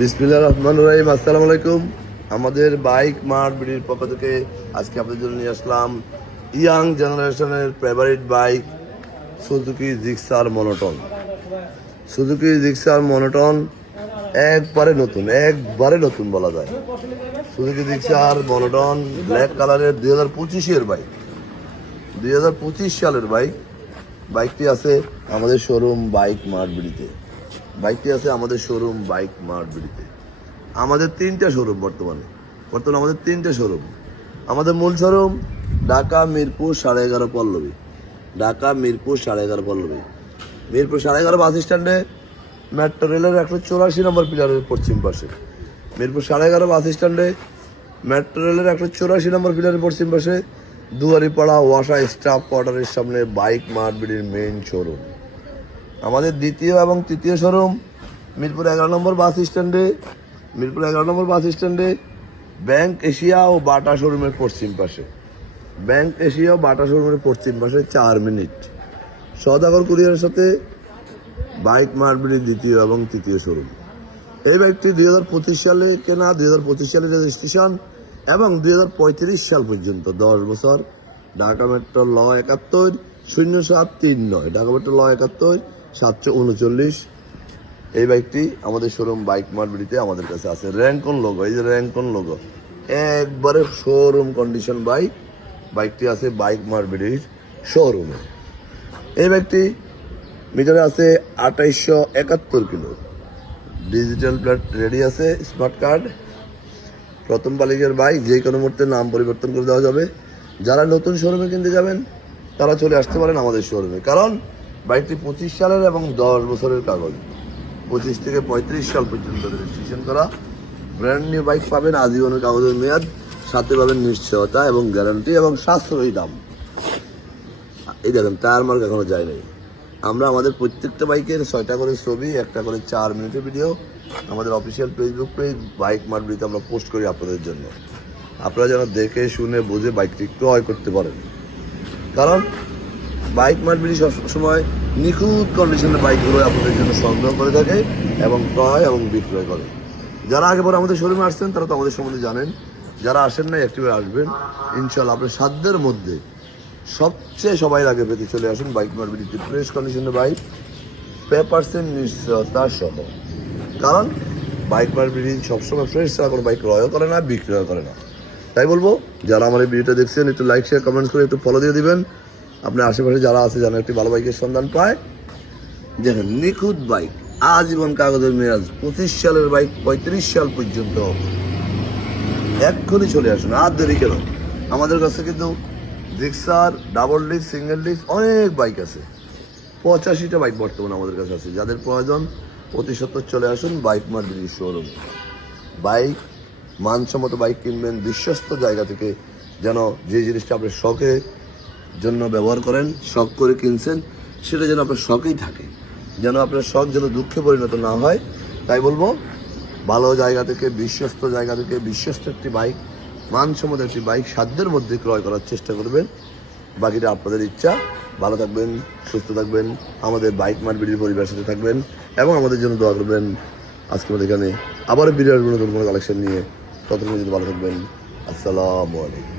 বিসমিল্লাহির রহমানির রহিম। আসসালামু আলাইকুম। আমাদের বাইক মার্ট বিডির পক্ষ থেকে আজকে আপনাদের জন্য নিয়ে আসলাম ইয়াং জেনারেশনের favourite bike Suzuki Gixxer monotone. Suzuki Gixxer monotone একবারে নতুন বলা যায়। সুজুকি জিক্সার মনোটন ব্ল্যাক কালারের 2025-এর বাইক, 2025 সালের বাইক। বাইকটি আছে আমাদের শোরুম বাইক মার্ট বিডিতে। আমাদের তিনটা শোরুম বর্তমানে আমাদের তিনটা শোরুম। আমাদের মূল শোরুম ঢাকা মিরপুর 11.5 পল্লবী। মিরপুর 11.5 বাস স্ট্যান্ডে মেট্রো রেলের 184 নম্বর পিলারের পশ্চিম পাশে। মিরপুর 11.5 বাস স্ট্যান্ডে মেট্রো রেলের 184 নম্বর পিলারের পশ্চিম পাশে দুয়ারিপাড়া ওয়াসা স্টাফ কোয়ার্টারের সামনে বাইক মার্ট বিডির মেইন শোরুম। আমাদের দ্বিতীয় এবং তৃতীয় শোরুম মিরপুর 11 নম্বর বাস স্ট্যান্ডে ব্যাংক এশিয়া ও বাটা শোরুমের পশ্চিম পাশে 4 মিনিট। সওদাগর কুরিয়ারের সাথে বাইক মার্ট বিডির দ্বিতীয় এবং তৃতীয় শোরুম। এই বাইকটি 2025 সালে কেনা, 2025 সালে রেজিস্ট্রেশন এবং 2035 সাল পর্যন্ত 10 বছর। ঢাকা মেট্রো ল 71 0739, ঢাকা মেট্রো ল 71 739। এই বাইকটি আমাদের শোরুম বাইক মার্ট বিডিতে আমাদের কাছে আছে। র্যাঙ্কন লোগো, এই যে র্যাঙ্কন লোগো, একবারে শোরুম কন্ডিশন বাইকটি আছে বাইক মার্ট বিডির শোরুমে। এই বাইকটি মিটারে আছে 2871 কিলো। ডিজিটাল প্লেট রেডি আছে, স্মার্ট কার্ড। প্রথম মালিকের বাইক, যে কোনো মুহূর্তে নাম পরিবর্তন করে দেওয়া যাবে। যারা নতুন শোরুমে কিনতে যাবেন তারা চলে আসতে পারেন আমাদের শোরুমে, কারণ বাইকটি 25 সালের এবং 10 বছরের কাগজ। 25 থেকে 35 সাল পর্যন্ত রেজিস্ট্রেশন করা ব্র্যান্ড নিউ বাইক পাবেন। আজীবনের কাগজের মেয়াদ, সাথে পাবেন নিশ্চয়তা এবং গ্যারান্টি এবং সাশ্রয়ী দাম। এই দেখেন, টায়ার মার্ক এখনো যায় নাই। আমরা আমাদের প্রত্যেকটা বাইকের 6টা করে ছবি, 1টা করে 4 মিনিটের ভিডিও আমাদের official Facebook page bike mart বিডিতে আমরা পোস্ট করি আপনাদের জন্য। আপনারা যেন দেখে শুনে বুঝে বাইকটি ক্রয় করতে পারেন, কারণ বাইক মার্ট বিডি সবসময় নিখুঁত কন্ডিশনের বাইকগুলো আপনাদের জন্য সংগ্রহ করে থাকে এবং ক্রয় এবং বিক্রয় করে। যারা আগে পরে আমাদের শোরুমে আসছেন তারা তো আমাদের সম্বন্ধে জানেন, যারা আসেন না একটিবার আসবেন ইনশাল্লাহ। আপনার সাধ্যের মধ্যে সবচেয়ে সবাই আগে পেতে চলে আসুন বাইক মার্ট বিডিতে। ফ্রেশ কন্ডিশনের বাইক, পেপারসের নিশ্চয়তা সহ। কারণ বাইক মার্ট বিডি সবসময় ফ্রেশ ছাড়া কোনো বাইক ক্রয় করে না, বিক্রয় করে না। তাই বলবো, যারা আমার এই ভিডিওটা দেখছেন একটু লাইক, শেয়ার, কমেন্টস করে একটু ফলো দিয়ে দিবেন। আপনার আশেপাশে যারা আছে যেন একটি ভালো বাইকের সন্ধান পায়। দেখেন, নিখুঁত বাইক, আজীবন কাগজের মেয়াদ, 25 সালের বাইক 35 সাল পর্যন্ত। এক্ষুনি চলে আসুন, আর দেরি কেন। আমাদের কাছে কিন্তু Gixxer, double disc, single disc অনেক বাইক আছে। 85টা বাইক বর্তমানে আমাদের কাছে আছে। যাদের প্রয়োজন অতি সত্বর চলে আসুন bike mart BD showroom. Bike, মানসম্মত বাইক কিনবেন বিশ্বস্ত জায়গা থেকে, যেন যে জিনিসটা আপনার শখের জন্য ব্যবহার করেন, শখ করে কিনছেন, সেটা যেন আপনার শখেই থাকে, যেন আপনার শখ যেন দুঃখে পরিণত না হয়। তাই বলবো, ভালো জায়গা থেকে, বিশ্বস্ত জায়গা থেকে বিশ্বস্ত একটি বাইক, মানসম্মত একটি বাইক সাধ্যের মধ্যে ক্রয় করার চেষ্টা করবেন। বাকিটা আপনাদের ইচ্ছা। ভালো থাকবেন, সুস্থ থাকবেন, আমাদের বাইক মার্ট বিডির পরিবারের সাথে থাকবেন এবং আমাদের জন্য দোয়া করবেন। আজকে আমাদের এখানে আবার বিরাট নতুন কোনো কালেকশন নিয়ে, ততক্ষণ যদি ভালো থাকবেন। আসসালামু আলাইকুম।